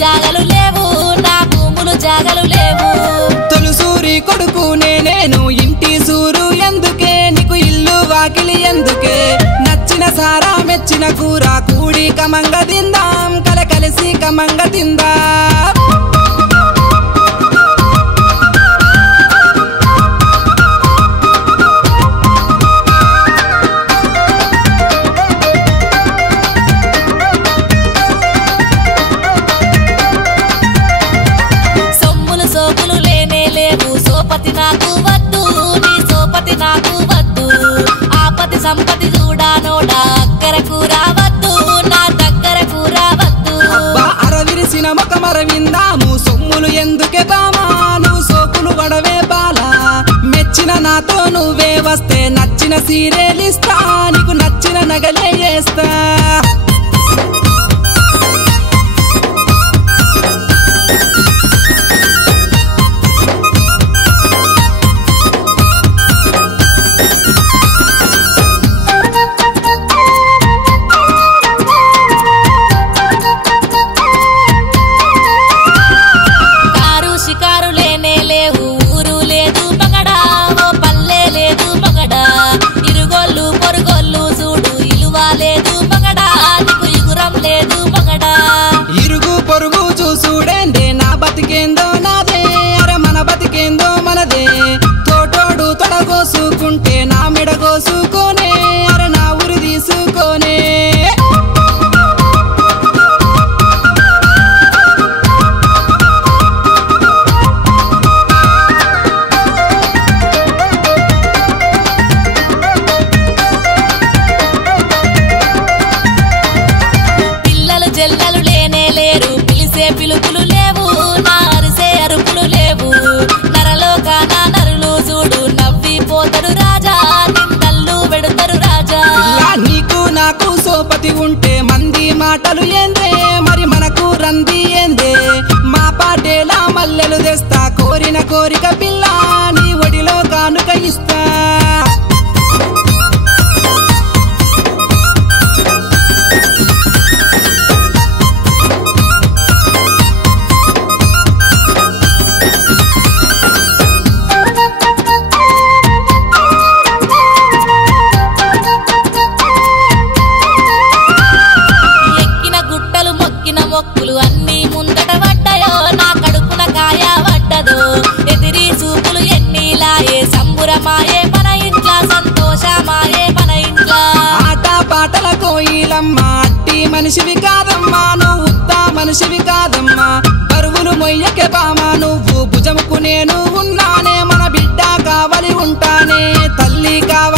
జాగలు లేవు నా భూములు జాగలు లేవు తొలుసూరి కొడుకు నేను ఇంటి సూరు ఎందుకే నీకు ఇల్లు వాకిలి ఎందుకే నచ్చిన సారా మెచ్చిన కూర కూడి కమంగ తిందాం కలిసి కమంగ తిందాం సోపతి నాకు వద్దు నీ సోపతి నాకు వద్దు ఆపతి సంపతి చూడానోడా అక్కరకు రావద్దు నా దగ్గరకు రావద్దు అరవిరిసిన ముఖమరవిందాము సొమ్ములు ఎందుకే బామా నువ్వు సోకులు వడవే బాలా మెచ్చిన నాతో నువ్వే వస్తే నచ్చిన సీరేలిస్తా నీకు నచ్చిన నగలే చేస్తా ఇరుగు పొరుగు చూసుడేందే నా బతికేందో నాదే అరే మన బతికేందో మనదే తోటోడు తొడగోసుకుంటే నా మెడగోసుకోనే అరే నా ఊరి తీసుకోనే పిలుపులు లేవు నా అరిసే అరుపులు లేవు నరలోకాన నరులు చూడు నవ్విపోతారు రాజా నిందల్లు వెడతారు రాజా నీకు నాకు సోపతి ఉంటే మంది మాటలు ఏందే మరి మనకు రంది ఏందే మా పాటేలా మల్లెలు తెస్తా కోరిన కోరిక పిల్ల నీ ఒడిలో కానుక ఇస్తా మొక్కులు అన్ని ముందట పడ్డాయో నా కడుపున కాయ పడ్డదో ఎదిరి చూపులు ఎన్నిలాయే సంబురమాయే మన ఇంట్లో సంతోషమాయే మన ఇంట్లో ఆట పాటల కోయిలమ్మ అట్టి మనిషివి కాదమ్మా నువ్వు ఉత్తా మనిషివి కాదమ్మా బరువులు మొయ్యకే బామా నువ్వు భుజముకు నేను ఉన్నానే మన బిడ్డ కావలి ఉంటానే తల్లి కావాలి